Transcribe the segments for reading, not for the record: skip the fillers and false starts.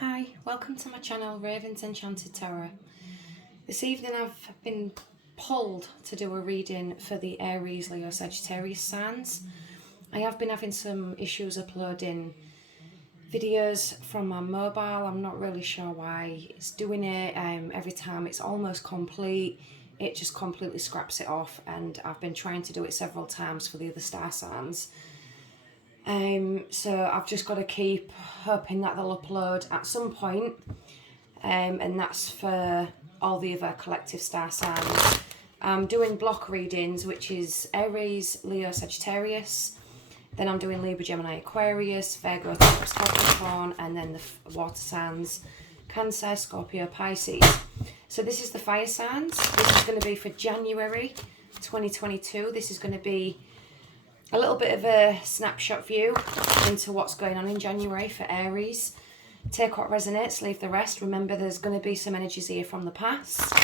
Hi, welcome to my channel Raven's Enchanted Tarot. This evening I've been pulled to do a reading for the Aries, Leo, Sagittarius signs. I have been having some issues uploading videos from my mobile. I'm not really sure why it's doing it. Every time it's almost complete, it just completely scraps it off, and I've been trying to do it several times for the other star signs. So I've just got to keep hoping that they'll upload at some point, and that's for all the other collective star signs. I'm doing block readings, which is Aries, Leo, Sagittarius. Then I'm doing Libra, Gemini, Aquarius, Virgo, Taurus, Capricorn, and then the water signs, Cancer, Scorpio, Pisces. So this is the fire signs. This is going to be for January 2022. This is going to be a little bit of a snapshot view into what's going on in January for Aries. Take what resonates, leave the rest. Remember, there's going to be some energies here from the past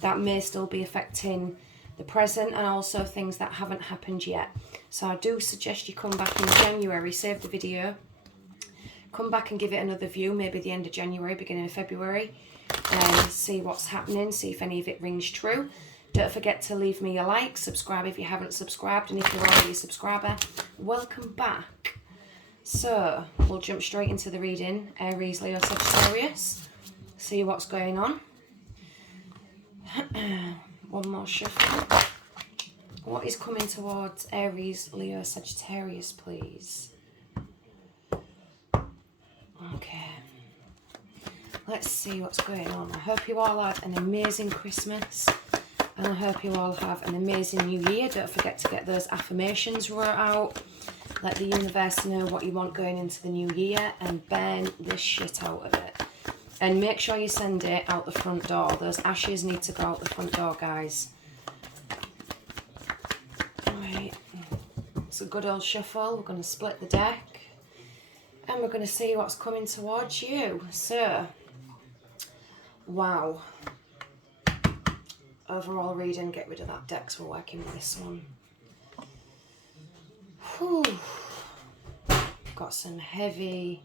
that may still be affecting the present, and also things that haven't happened yet. So I do suggest you come back in January, save the video, come back and give it another view, maybe the end of January, beginning of February, and see what's happening, see if any of it rings true. Don't forget to leave me a like, subscribe if you haven't subscribed, and if you're already a subscriber, welcome back. So, we'll jump straight into the reading. Aries, Leo, Sagittarius. See what's going on. One more shuffle. What is coming towards Aries, Leo, Sagittarius, please? Okay. Let's see what's going on. I hope you all had an amazing Christmas. And I hope you all have an amazing new year. Don't forget to get those affirmations wrote out. Let the universe know what you want going into the new year, and burn the shit out of it. And make sure you send it out the front door. Those ashes need to go out the front door, guys. Alright. It's a good old shuffle. We're going to split the deck. And we're going to see what's coming towards you. So, wow. Overall reading, get rid of that deck, so we're working with this one. Whew. Got some heavy,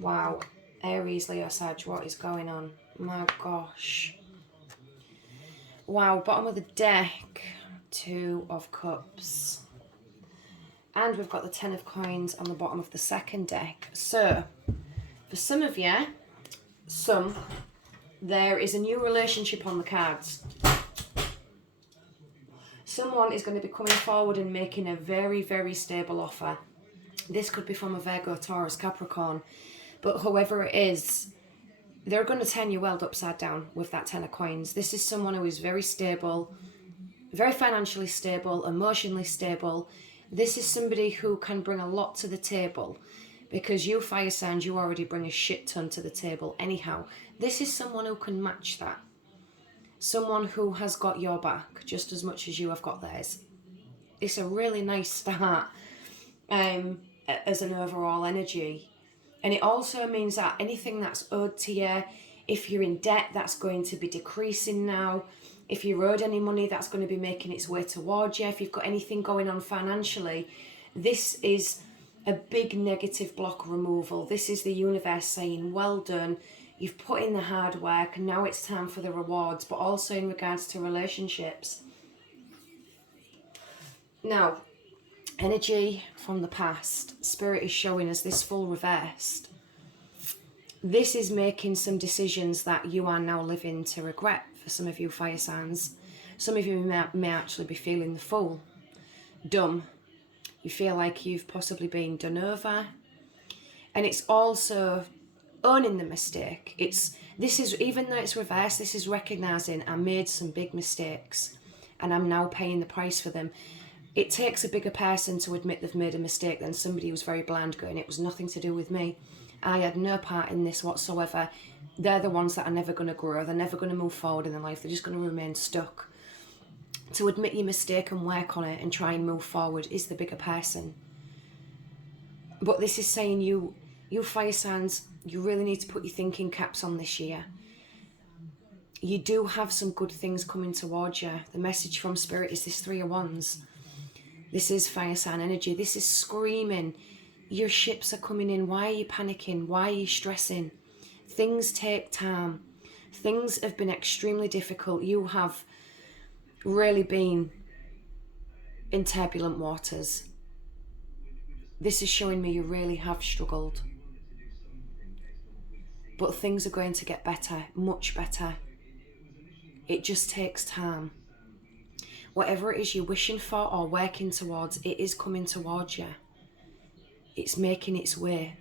wow, Aries, Leo, Sag, what is going on? My gosh. Wow, bottom of the deck, 2 of Cups. And we've got the 10 of Coins on the bottom of the second deck. So, for some of you, there is a new relationship on the cards. Someone is going to be coming forward and making a very, very stable offer. This could be from a Virgo, Taurus, Capricorn. But whoever it is, they're going to turn your world upside down with that 10 of Coins. This is someone who is very stable, very financially stable, emotionally stable. This is somebody who can bring a lot to the table. Because you fire signs, you already bring a shit ton to the table anyhow. This is someone who can match that. Someone who has got your back just as much as you have got theirs. It's a really nice start as an overall energy. And it also means that anything that's owed to you, if you're in debt, that's going to be decreasing now. If you're owed any money, that's going to be making its way towards you. If you've got anything going on financially, this is a big negative block removal. This is the universe saying, well done. You've put in the hard work, and now it's time for the rewards, but also in regards to relationships. Now, energy from the past. Spirit is showing us this full reversed. This is making some decisions that you are now living to regret for some of you fire signs. Some of you may actually be feeling the fool, dumb. You feel like you've possibly been done over. And it's also owning the mistake. This is even though it's reversed, this is recognizing I made some big mistakes and I'm now paying the price for them. It takes a bigger person to admit they've made a mistake than somebody who's very bland going, it was nothing to do with me. I had no part in this whatsoever. They're the ones that are never going to grow. They're never going to move forward in their life. They're just going to remain stuck. To admit your mistake and work on it and try and move forward is the bigger person. But this is saying you fire signs, you really need to put your thinking caps on this year. You do have some good things coming towards you. The message from Spirit is this 3 of Wands. This is fire sign energy. This is screaming. Your ships are coming in. Why are you panicking? Why are you stressing? Things take time. Things have been extremely difficult. You have really been in turbulent waters. This is showing me you really have struggled. But things are going to get better, much better. It just takes time. Whatever it is you're wishing for or working towards, it is coming towards you. It's making its way.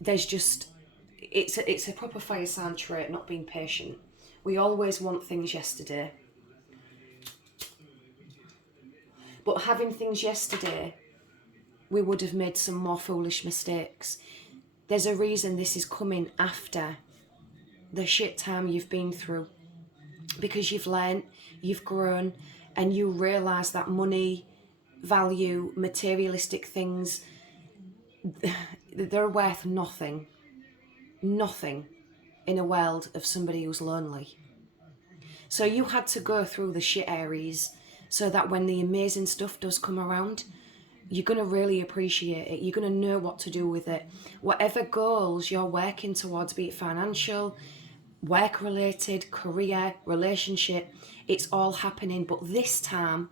There's just, it's a proper fire sign trait, not being patient. We always want things yesterday. But having things yesterday, we would have made some more foolish mistakes. There's a reason this is coming after the shit time you've been through. Because you've learnt, you've grown, and you realise that money, value, materialistic things, they're worth nothing. Nothing in a world of somebody who's lonely. So you had to go through the shit, Aries, so that when the amazing stuff does come around, you're going to really appreciate it. You're going to know what to do with it. Whatever goals you're working towards, be it financial, work-related, career, relationship, it's all happening. But this time,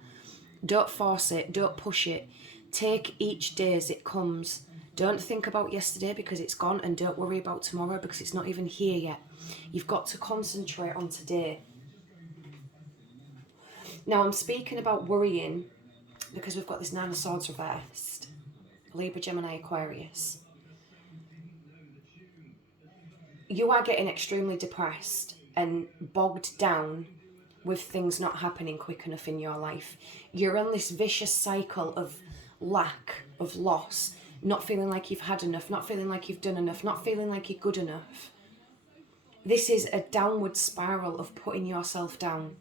don't force it, don't push it. Take each day as it comes. Don't think about yesterday because it's gone, and don't worry about tomorrow because it's not even here yet. You've got to concentrate on today. Now, I'm speaking about worrying because we've got this Nine of Swords reversed. Libra, Gemini, Aquarius. You are getting extremely depressed and bogged down with things not happening quick enough in your life. You're in this vicious cycle of lack, of loss, not feeling like you've had enough, not feeling like you've done enough, not feeling like you're good enough. This is a downward spiral of putting yourself down.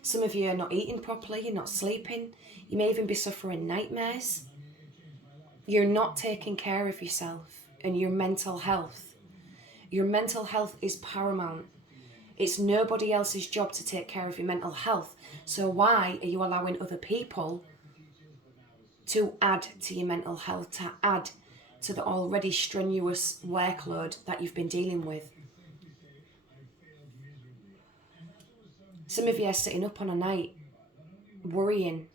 Some of you are not eating properly, you're not sleeping, you may even be suffering nightmares. You're not taking care of yourself and your mental health. Your mental health is paramount. It's nobody else's job to take care of your mental health. So why are you allowing other people to add to your mental health, to add to the already strenuous workload that you've been dealing with? Some of you are sitting up on a night worrying,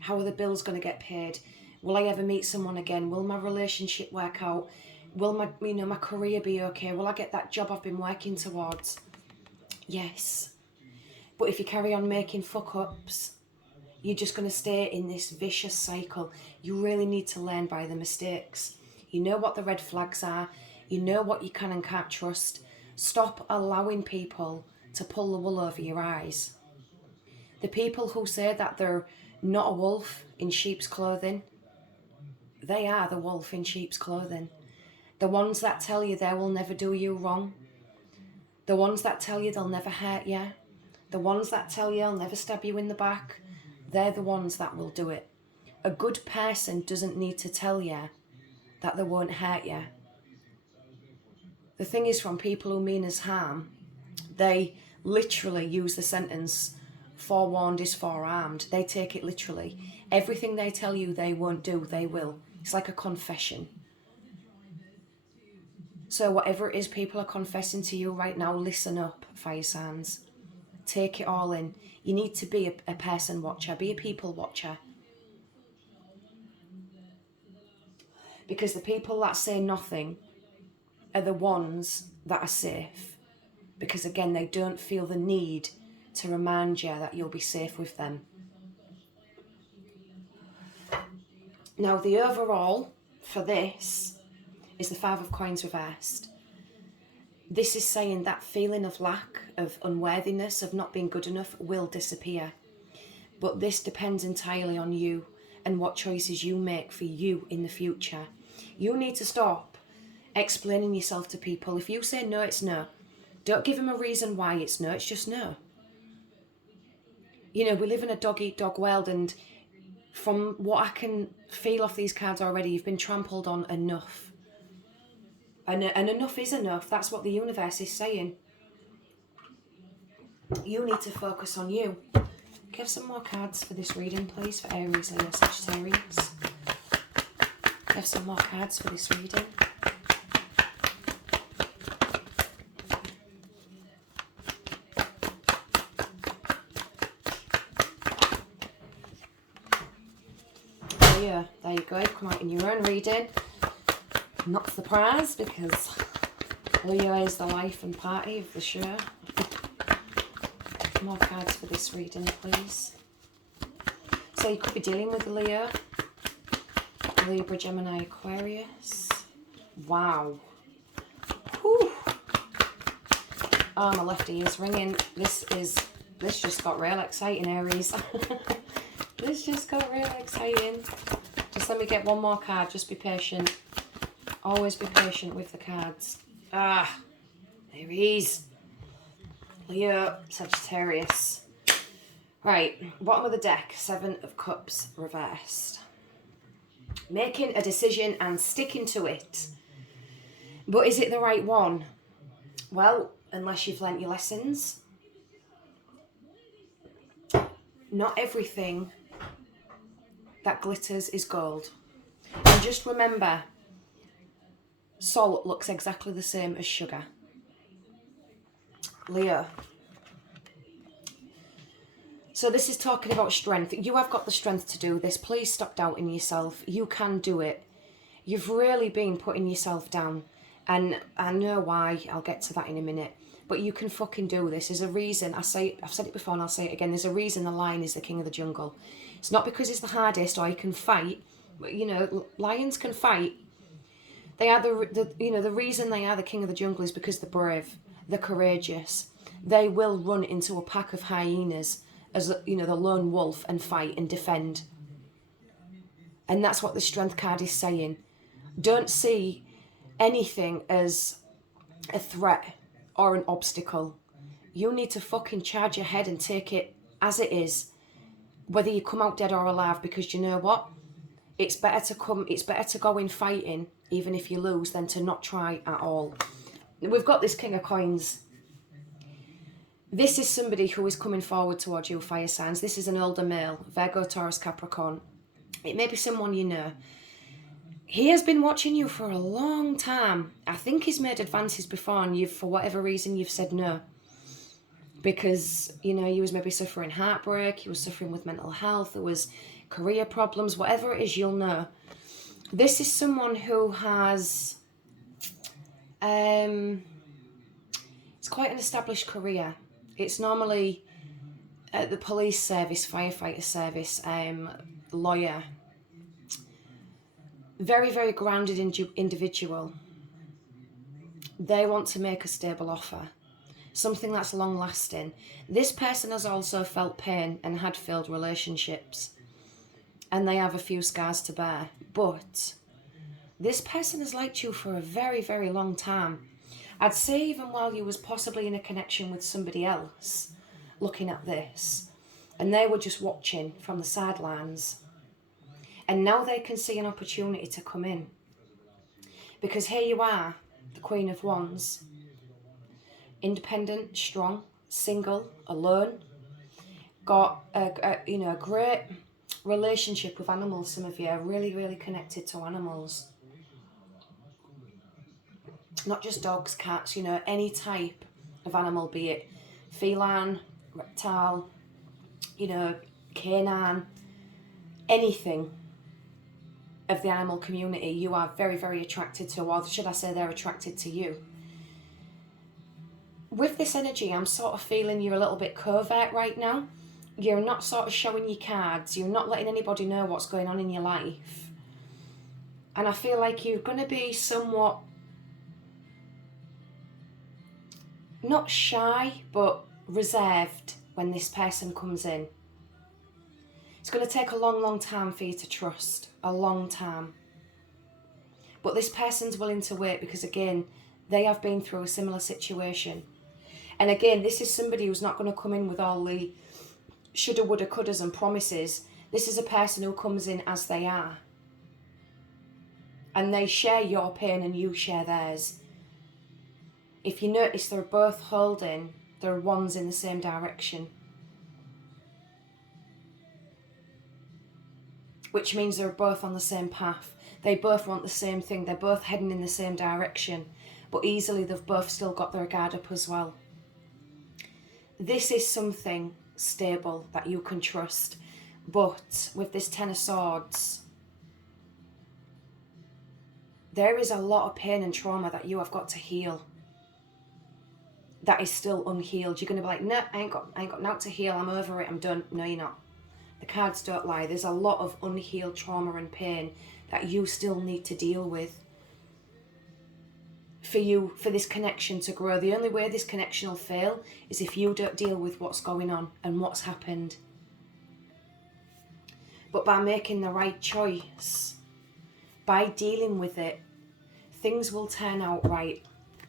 how are the bills going to get paid? Will I ever meet someone again? Will my relationship work out? Will my career be okay? Will I get that job I've been working towards? Yes. But if you carry on making fuck-ups, you're just going to stay in this vicious cycle. You really need to learn by the mistakes. You know what the red flags are. You know what you can and can't trust. Stop allowing people to pull the wool over your eyes. The people who say that they're not a wolf in sheep's clothing, they are the wolf in sheep's clothing. The ones that tell you they will never do you wrong. The ones that tell you they'll never hurt you. The ones that tell you they'll never stab you in the back. They're the ones that will do it. A good person doesn't need to tell you that they won't hurt you. The thing is, from people who mean us harm, they literally use the sentence, forewarned is forearmed. They take it literally. Everything they tell you they won't do, they will. It's like a confession. So whatever it is people are confessing to you right now, listen up, fire signs. Take it all in. You need to be a person watcher, be a people watcher. Because the people that say nothing are the ones that are safe. Because again, they don't feel the need to remind you that you'll be safe with them. Now, the overall for this is the Five of Coins reversed. This is saying that feeling of lack, of unworthiness, of not being good enough will disappear. But this depends entirely on you and what choices you make for you in the future. You need to stop explaining yourself to people. If you say no, it's no. Don't give them a reason why it's no, it's just no. You know, we live in a dog-eat-dog world, and from what I can feel off these cards already, you've been trampled on enough. And enough is enough. That's what the universe is saying. You need to focus on you. Give some more cards for this reading, please, for Aries, Leo, Sagittarius. Give some more cards for this reading. go. You come out in your own reading. Not surprised because Leo is the life and party of the show. More cards for this reading, please. So you could be dealing with Leo, Libra, Gemini, Aquarius. Wow. Whew. Oh, my left ear is ringing. This just got real exciting, Aries. This just got real exciting. Just let me get one more card. Just be patient. Always be patient with the cards. Ah, Aries, Leo, Sagittarius. Right, bottom of the deck, 7 of Cups reversed. Making a decision and sticking to it. But is it the right one? Well, unless you've learnt your lessons. Not everything that glitters is gold. And just remember, salt looks exactly the same as sugar. Leo. So this is talking about strength. You have got the strength to do this. Please stop doubting yourself. You can do it. You've really been putting yourself down. And I know why. I'll get to that in a minute. But you can fucking do this. There's a reason. I've said it before and I'll say it again. There's a reason the lion is the king of the jungle. It's not because it's the hardest or he can fight. But, you know, lions can fight. They are the reason they are the king of the jungle is because they're brave. They're courageous. They will run into a pack of hyenas as, you know, the lone wolf and fight and defend. And that's what the strength card is saying. Don't see anything as a threat or an obstacle. You need to fucking charge ahead and take it as it is, whether you come out dead or alive, because you know what? It's better to go in fighting, even if you lose, than to not try at all. We've got this King of Coins. This is somebody who is coming forward towards you, fire signs. This is an older male, Virgo, Taurus, Capricorn. It may be someone you know. He has been watching you for a long time. I think he's made advances before and you've, for whatever reason, you've said no. Because, you know, he was maybe suffering heartbreak, he was suffering with mental health, there was career problems, whatever it is, you'll know. This is someone who has, it's quite an established career. It's normally at the police service, firefighter service, lawyer. Very, very grounded individual. They want to make a stable offer. Something that's long lasting. This person has also felt pain and had failed relationships. And they have a few scars to bear. But this person has liked you for a very, very long time. I'd say even while you was possibly in a connection with somebody else, looking at this, and they were just watching from the sidelines. And now they can see an opportunity to come in. Because here you are, the Queen of Wands. Independent, strong, single, alone. Got a great relationship with animals. Some of you are really, really connected to animals. Not just dogs, cats, you know, any type of animal, be it feline, reptile, you know, canine, anything of the animal community you are very, very attracted to, or should I say they're attracted to you. With this energy, I'm sort of feeling you're a little bit covert right now. You're not sort of showing your cards. You're not letting anybody know what's going on in your life. And I feel like you're going to be somewhat, not shy, but reserved when this person comes in. It's going to take a long, long time for you to trust. A long time. But this person's willing to wait because, again, they have been through a similar situation. And again, this is somebody who's not going to come in with all the shoulda, woulda, couldas and promises. This is a person who comes in as they are. And they share your pain and you share theirs. If you notice, they're both holding their wands in the same direction. Which means they're both on the same path. They both want the same thing. They're both heading in the same direction. But easily they've both still got their guard up as well. This is something stable that you can trust. But with this Ten of Swords, There is a lot of pain and trauma that you have got to heal. That is still unhealed. You're going to be like, no, I ain't got nothing to heal. I'm over it. I'm done. No, you're not. The cards don't lie. There's a lot of unhealed trauma and pain that you still need to deal with for this connection to grow. The only way this connection will fail is if you don't deal with what's going on and what's happened. But by making the right choice, by dealing with it, things will turn out right.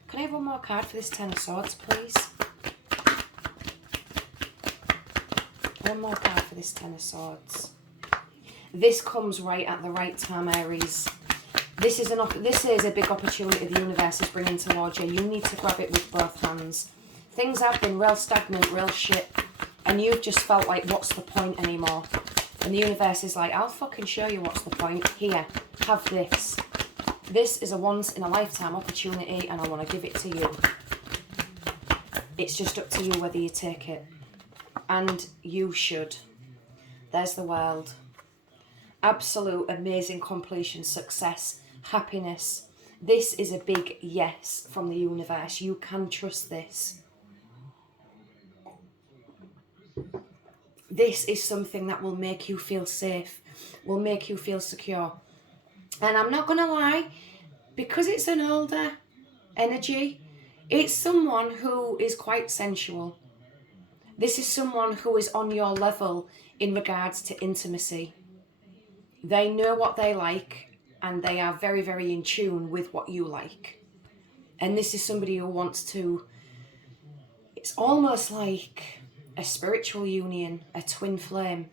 Can I have one more card for this Ten of Swords, please? One more card for this Ten of Swords. This comes right at the right time, Aries. This is a big opportunity the universe is bringing towards you. You need to grab it with both hands. Things have been real stagnant, real shit, and you've just felt like, what's the point anymore? And the universe is like, I'll fucking show you what's the point. Here, have this. This is a once-in-a-lifetime opportunity, and I want to give it to you. It's just up to you whether you take it. And you should. There's the world. Absolute amazing completion, success, happiness. This is a big yes from the universe. You can trust this. This is something that will make you feel safe, will make you feel secure. And I'm not going to lie, because it's an older energy, it's someone who is quite sensual. This is someone who is on your level in regards to intimacy. They know what they like, and they are very, very in tune with what you like. And this is somebody who wants to, it's almost like a spiritual union, a twin flame.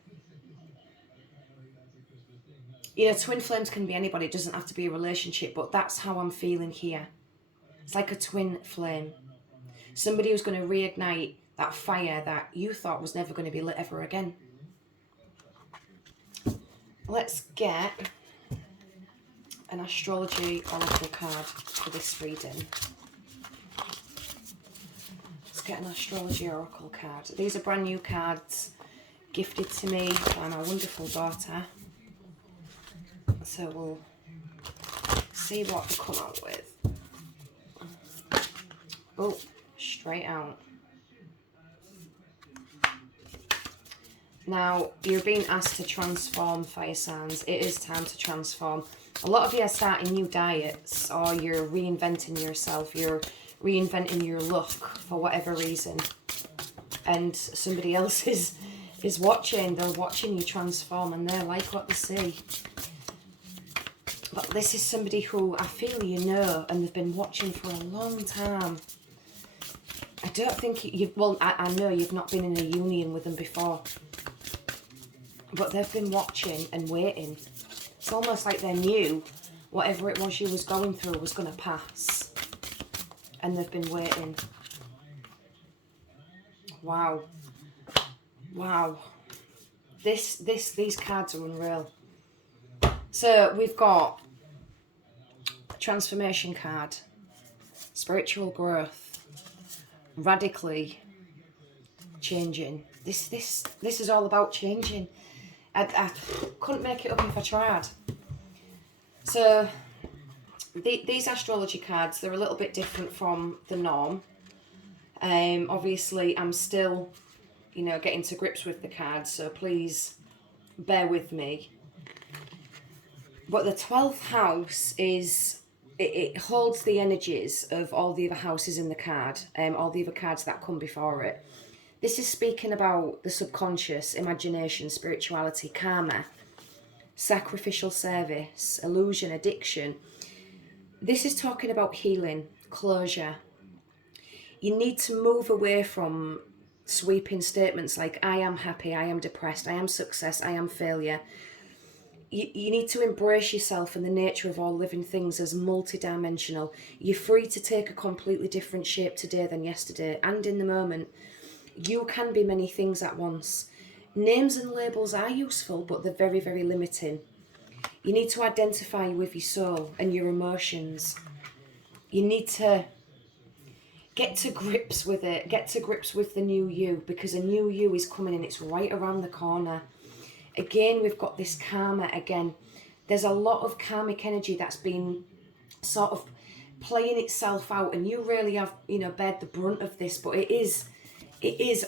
You know, twin flames can be anybody. It doesn't have to be a relationship, but that's how I'm feeling here. It's like a twin flame. Somebody who's going to reignite that fire that you thought was never going to be lit ever again. Let's get an astrology oracle card for this reading. Get an astrology oracle card. These are brand new cards gifted to me by my wonderful daughter. So we'll see what they come out with. Oh, straight out. Now, you're being asked to transform, fire signs. It is time to transform. A lot of you are starting new diets, or you're reinventing yourself. You're reinventing your look for whatever reason, and somebody else is watching. They're watching you transform, and they like what they see. But this is somebody who I feel you know, and they've been watching for a long time. I don't think I know you've not been in a union with them before, but they've been watching and waiting. It's almost like they knew whatever it was you was going through was going to pass. And they've been waiting. Wow. Wow. These cards are unreal. So we've got a transformation card, spiritual growth, radically changing. This is all about changing. I couldn't make it up if I tried. So these astrology cards, they're a little bit different from the norm. Obviously, I'm still, getting to grips with the cards, so please bear with me. But the 12th house it holds the energies of all the other houses in the card, all the other cards that come before it. This is speaking about the subconscious, imagination, spirituality, karma, sacrificial service, illusion, addiction. This is talking about healing, closure. You need to move away from sweeping statements like, I am happy, I am depressed, I am success, I am failure. You need to embrace yourself and the nature of all living things as multidimensional. You're free to take a completely different shape today than yesterday, and in the moment. You can be many things at once. Names and labels are useful, but they're very, very limiting. You need to identify with your soul and your emotions. You need to get to grips with it. Get to grips with the new you, because a new you is coming and it's right around the corner. Again, we've got this karma again. There's a lot of karmic energy that's been sort of playing itself out, and you really have, you know, bared the brunt of this, but it is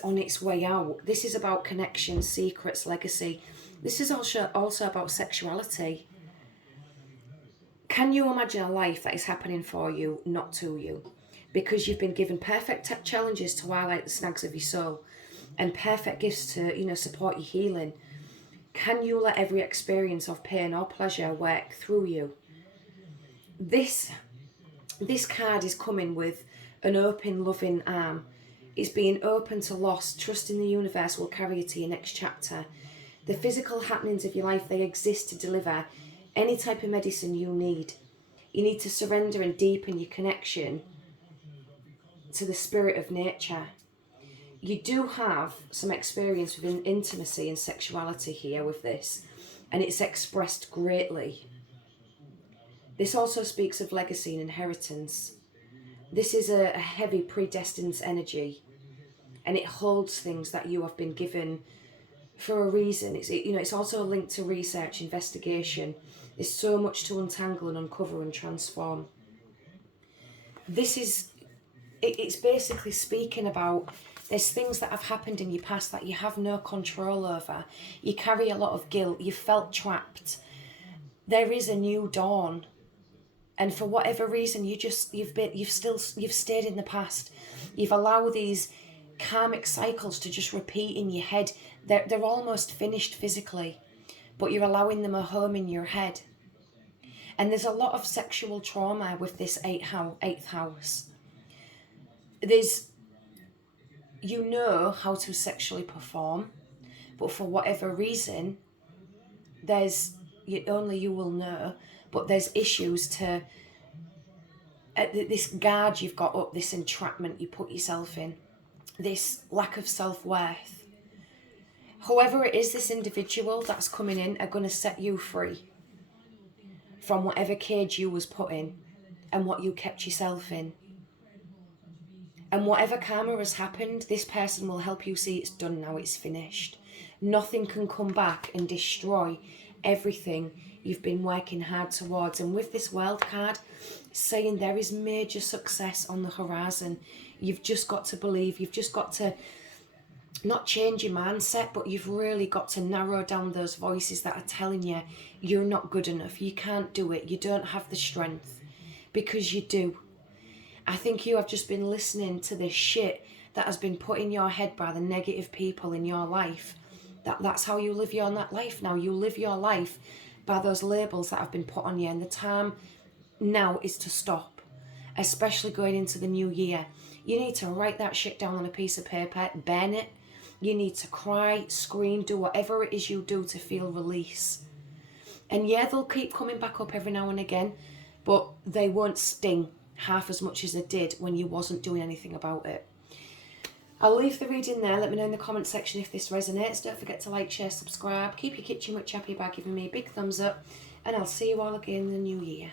on its way out. This is about connection, secrets, legacy. This is also about sexuality. Can you imagine a life that is happening for you, not to you? Because you've been given perfect challenges to highlight the snags of your soul and perfect gifts to, you know, support your healing. Can you let every experience of pain or pleasure work through you? This card is coming with an open, loving arm. It's being open to loss, trusting the universe will carry you to your next chapter. The physical happenings of your life, they exist to deliver any type of medicine you need. You need to surrender and deepen your connection to the spirit of nature. You do have some experience with intimacy and sexuality here with this, and it's expressed greatly. This also speaks of legacy and inheritance. This is a heavy predestined energy, and it holds things that you have been given for a reason. It's also linked to research, investigation. There's so much to untangle and uncover and transform. It's basically speaking about, there's things that have happened in your past that you have no control over. You carry a lot of guilt. You felt trapped. There is a new dawn, and for whatever reason, you've stayed in the past. You've allowed these karmic cycles to just repeat in your head. They're almost finished physically, but you're allowing them a home in your head. And there's a lot of sexual trauma with this eighth house. You know how to sexually perform, but for whatever reason, only you will know, but there's issues to this guard you've got up, this entrapment you put yourself in, this lack of self-worth. Whoever it is, this individual that's coming in are going to set you free from whatever cage you was put in and what you kept yourself in. And whatever karma has happened, this person will help you see it's done now, it's finished. Nothing can come back and destroy everything you've been working hard towards. And with this World card, saying there is major success on the horizon. You've just got to believe, you've just got to not change your mindset, but you've really got to narrow down those voices that are telling you you're not good enough, you can't do it, you don't have the strength, because you do. I think you have just been listening to this shit that has been put in your head by the negative people in your life. That's how you live your life now. You live your life by those labels that have been put on you, and the time now is to stop, especially going into the new year. You need to write that shit down on a piece of paper, burn it. You need to cry, scream, do whatever it is you do to feel release. And yeah, they'll keep coming back up every now and again, but they won't sting half as much as they did when you wasn't doing anything about it. I'll leave the reading there. Let me know in the comment section if this resonates. Don't forget to like, share, subscribe. Keep your kitchen much happy by giving me a big thumbs up. And I'll see you all again in the new year.